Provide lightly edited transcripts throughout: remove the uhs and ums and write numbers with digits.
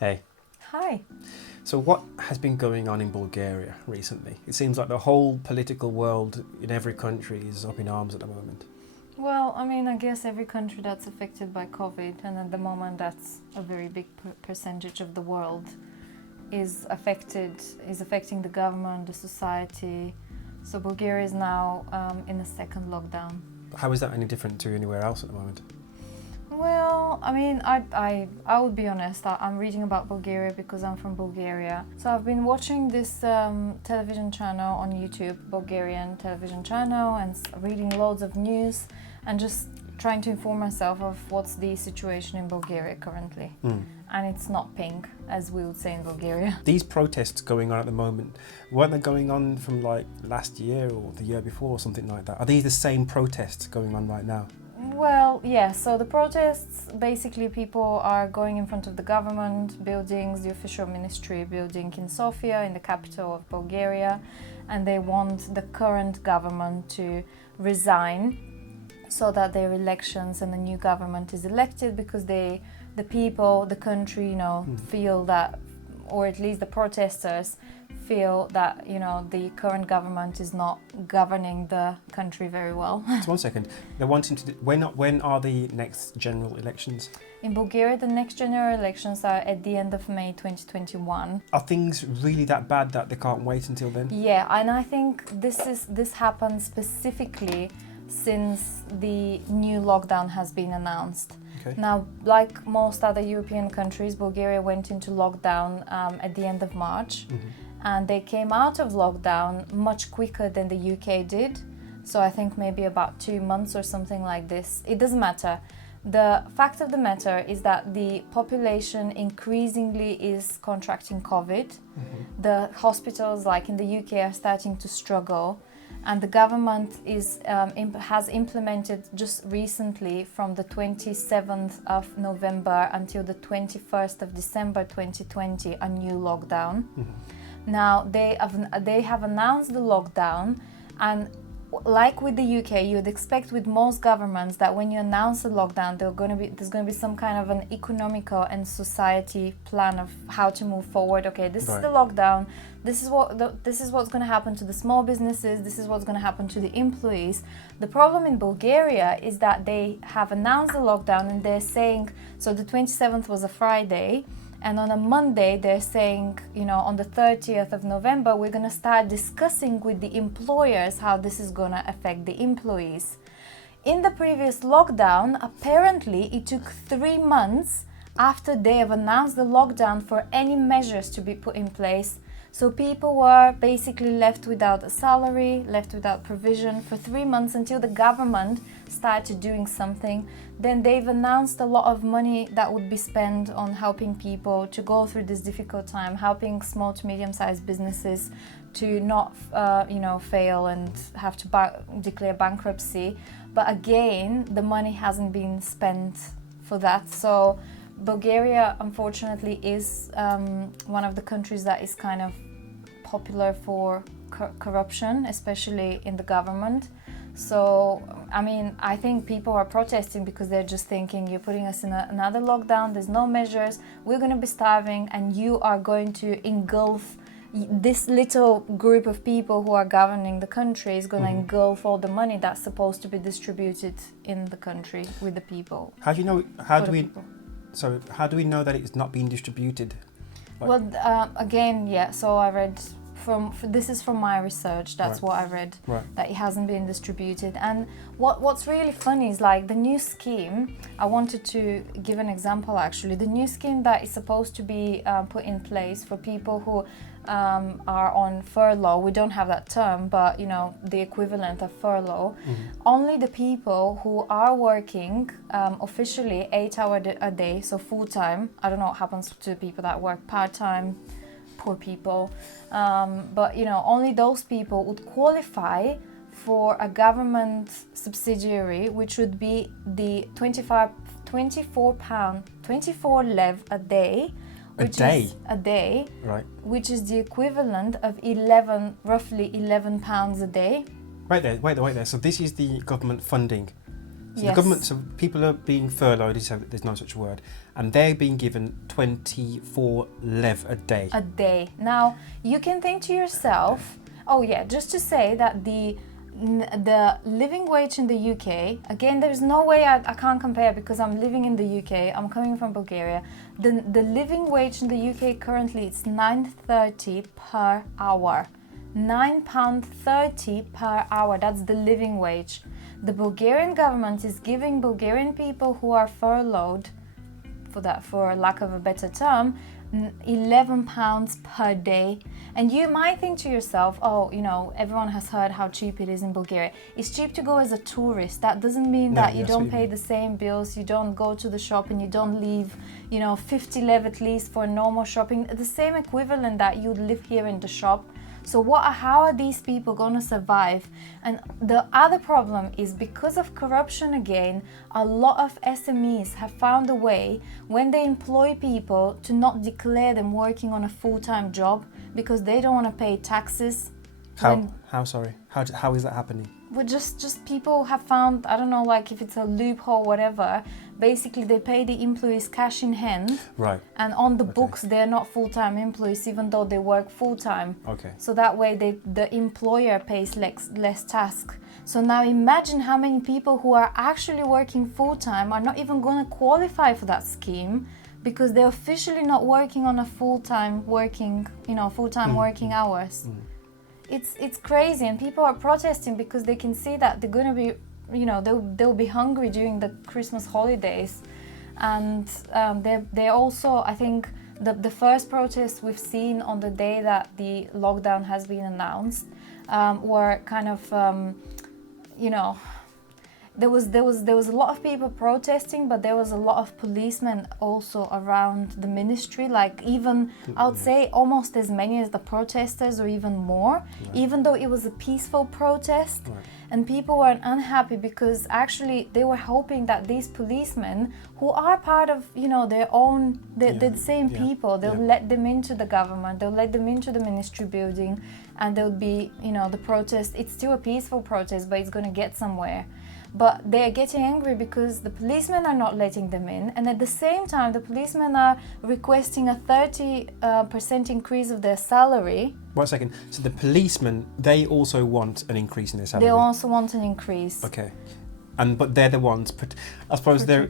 Hey, Hi. so what has been going on in Bulgaria recently? It seems like the whole political world in every country is up in arms at the moment. Well, I guess every country that's affected by COVID, and at the moment that's a very big percentage of the world, is affecting the government, the society. So Bulgaria is now in a second lockdown. How is that any different to anywhere else at the moment? Well, I would be honest. I'm reading about Bulgaria because I'm from Bulgaria. So I've been watching this television channel on YouTube, Bulgarian television channel, and reading loads of news and just trying to inform myself of what's the situation in Bulgaria currently. And it's not pink, as we would say in Bulgaria. These protests going on at the moment, weren't they going on from like last year or the year before or something like that? Are these the same protests going on right now? Well, yeah, so the protests, basically people are going in front of the government buildings, the official ministry building in Sofia, in the capital of Bulgaria, and they want the current government to resign so that their elections and the new government is elected because the people, the country, feel that, or at least the protesters feel that, the current government is not governing the country very well. So 1 second, they're wanting to. When are the next general elections? In Bulgaria, the next general elections are at the end of May 2021. Are things really that bad that they can't wait until then? Yeah, and I think this happened specifically since the new lockdown has been announced. Okay. Now, like most other European countries, Bulgaria went into lockdown at the end of March. And they came out of lockdown much quicker than the UK did. So I think maybe about 2 months or something like this. It doesn't matter. The fact of the matter is that the population increasingly is contracting COVID. The hospitals, like in the UK, are starting to struggle. And the government has implemented just recently, from the 27th of November until the 21st of December 2020, a new lockdown. Now, they have announced the lockdown, and like with the UK, you'd expect with most governments that when you announce a lockdown, there's going to be some kind of an economical and society plan of how to move forward. Okay, this is the lockdown. This is what's going to happen to the small businesses. This is what's going to happen to the employees. The problem in Bulgaria is that they have announced the lockdown and they're saying, so the 27th was a Friday. And on a Monday, they're saying, on the 30th of November, we're going to start discussing with the employers how this is going to affect the employees. In the previous lockdown, apparently it took 3 months after they have announced the lockdown for any measures to be put in place. So people were basically left without a salary, left without provision for 3 months until the government started doing something. Then they've announced a lot of money that would be spent on helping people to go through this difficult time, helping small to medium-sized businesses to not, fail and have to declare bankruptcy. But again, the money hasn't been spent for that. So Bulgaria, unfortunately, is one of the countries that is kind of popular for corruption, especially in the government. So, I think people are protesting because they're just thinking, you're putting us in another lockdown, there's no measures, we're going to be starving, and you are going to engulf this little group of people who are governing the country is going to engulf all the money that's supposed to be distributed in the country with the people. How do we know that it's not being distributed? Well, so I read this is from my research, that's what I read, that it hasn't been distributed. And what's really funny is, like, the new scheme, I wanted to give an example actually. The new scheme that is supposed to be put in place for people who are on furlough, we don't have that term, but the equivalent of furlough, only the people who are working officially 8 hours a day, so full-time. I don't know what happens to people that work part-time, poor people, but only those people would qualify for a government subsidiary, which would be the 24 lev a day. A day, right? Which is the equivalent of roughly £11 a day. Wait there. So this is the government funding. So Yes. the government, so people are being furloughed, so there's no such word, and they're being given 24 lev a day. A day. Now, you can think to yourself, oh yeah, just to say that the living wage in the UK, again, there's no way I can't compare because I'm living in the UK, I'm coming from Bulgaria. The living wage in the UK currently it's £9.30 per hour. £9.30 per hour, that's the living wage. The Bulgarian government is giving Bulgarian people who are furloughed, for lack of a better term, £11 per day. And you might think to yourself, oh, you know, everyone has heard how cheap it is in Bulgaria. It's cheap to go as a tourist. That doesn't mean that you don't pay the same bills, you don't go to the shop and you don't leave, you know, 50 lev at least for normal shopping. The same equivalent that you'd live here in the shop. So how are these people going to survive? And the other problem is because of corruption again, a lot of SMEs have found a way when they employ people to not declare them working on a full-time job because they don't want to pay taxes. How is that happening? Well, just people have found, I don't know, like if it's a loophole, whatever. Basically, they pay the employees cash in hand, right? And on the books, they're not full-time employees, even though they work full-time. Okay. So that way, the employer pays less tax. So now imagine how many people who are actually working full-time are not even going to qualify for that scheme because they're officially not working on a full-time working hours. It's crazy, and people are protesting because they can see that they're going to be, you know, they'll be hungry during the Christmas holidays, and they're also, I think, the first protests we've seen on the day that the lockdown has been announced were kind of, you know. There was a lot of people protesting, but there was a lot of policemen also around the ministry, like even I would say almost as many as the protesters or even more, even though it was a peaceful protest. And people were unhappy because actually they were hoping that these policemen who are part of, you know, their own, the same people, they'll let them into the government, they'll let them into the ministry building, and there'll be, you know, the protest. It's still a peaceful protest, but it's going to get somewhere. But they're getting angry because the policemen are not letting them in, and at the same time the policemen are requesting a 30% increase of their salary. 1 second. So the policemen, they also want an increase in their salary? They also want an increase. Okay. But they're the ones, I suppose they're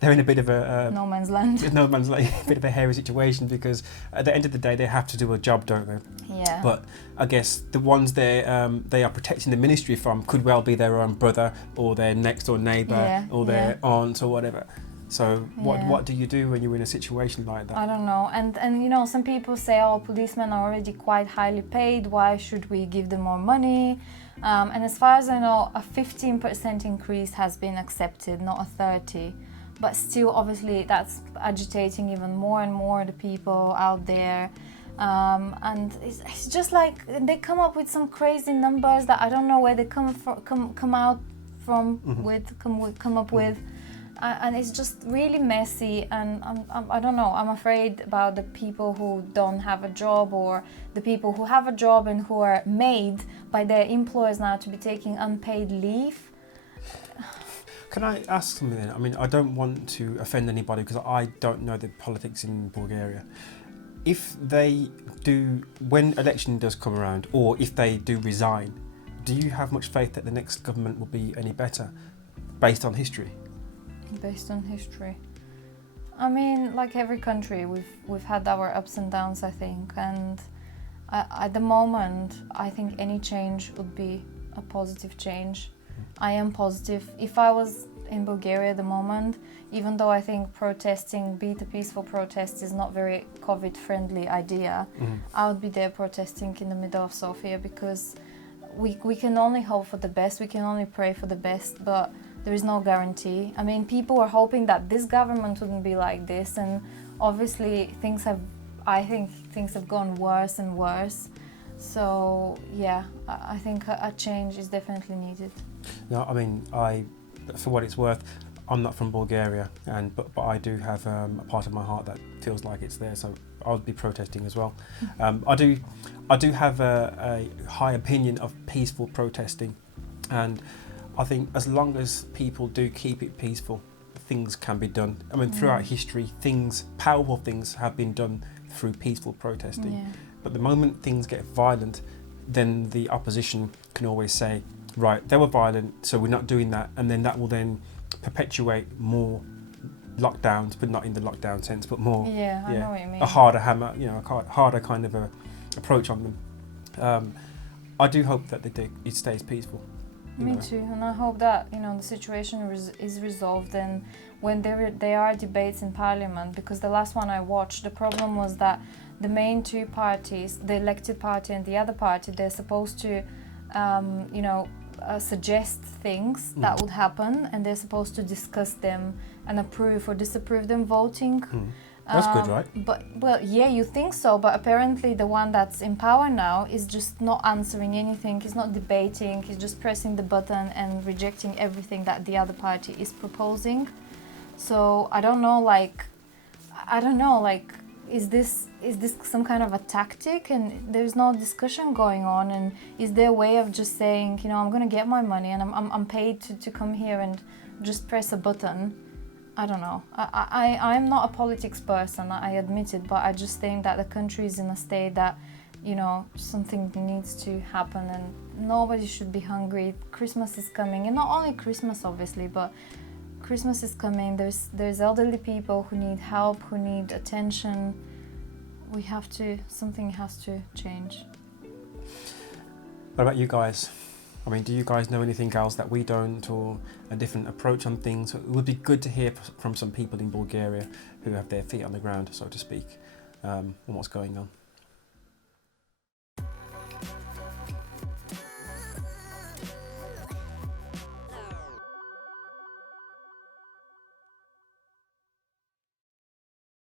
in a bit of a... no man's land. No man's land, a bit of a hairy situation because at the end of the day they have to do a job, don't they? Yeah. But I guess the ones they are protecting the ministry from could well be their own brother or their next door neighbour or their aunt or whatever. So what do you do when you're in a situation like that? I don't know. And you know, some people say, oh, policemen are already quite highly paid, why should we give them more money? And as far as I know, a 15% increase has been accepted, not a 30%. But still, obviously, that's agitating even more and more the people out there. And it's just like they come up with some crazy numbers that I don't know where they come up with. And it's just really messy, and I don't know, I'm afraid about the people who don't have a job, or the people who have a job and who are made by their employers now to be taking unpaid leave. Can I ask something then? I mean, I don't want to offend anybody because I don't know the politics in Bulgaria. If they do, when election does come around, or if they do resign, do you have much faith that the next government will be any better based on history? Based on history, I mean, like every country, we've had our ups and downs, I think, and at the moment I think any change would be a positive change. I am positive. If I was in Bulgaria at the moment, even though I think protesting, be it a peaceful protest, is not very COVID friendly idea, I would be there protesting in the middle of Sofia, because we can only hope for the best, we can only pray for the best, but there is no guarantee. I mean, people are hoping that this government wouldn't be like this, and obviously I think things have gone worse and worse. So yeah, I think a change is definitely needed. No, I mean, for what it's worth, I'm not from Bulgaria, but I do have a part of my heart that feels like it's there, so I'll be protesting as well. I do have a high opinion of peaceful protesting, and I think as long as people do keep it peaceful, things can be done. I mean, throughout history, powerful things have been done through peaceful protesting. Yeah. But the moment things get violent, then the opposition can always say, right, they were violent, so we're not doing that, and then that will then perpetuate more lockdowns, but not in the lockdown sense, but more Yeah, I know what you mean. a harder hammer, a harder kind of approach on them. I do hope that it stays peaceful. Me too, and I hope that the situation is resolved, and when there are debates in Parliament, because the last one I watched, the problem was that the main two parties, the elected party and the other party, they're supposed to, suggest things that would happen, and they're supposed to discuss them and approve or disapprove them voting. That's good, right? But yeah, you think so, but apparently the one that's in power now is just not answering anything, he's not debating, he's just pressing the button and rejecting everything that the other party is proposing. So I don't know, is this some kind of a tactic, and there's no discussion going on, and is there a way of just saying, I'm going to get my money and I'm paid to come here and just press a button? I don't know. I'm not a politics person, I admit it, but I just think that the country is in a state that, something needs to happen, and nobody should be hungry. Christmas is coming, and not only Christmas, obviously, but Christmas is coming. There's elderly people who need help, who need attention. Something has to change. What about you guys? I mean, do you guys know anything else that we don't, or a different approach on things? It would be good to hear from some people in Bulgaria who have their feet on the ground, so to speak, on what's going on.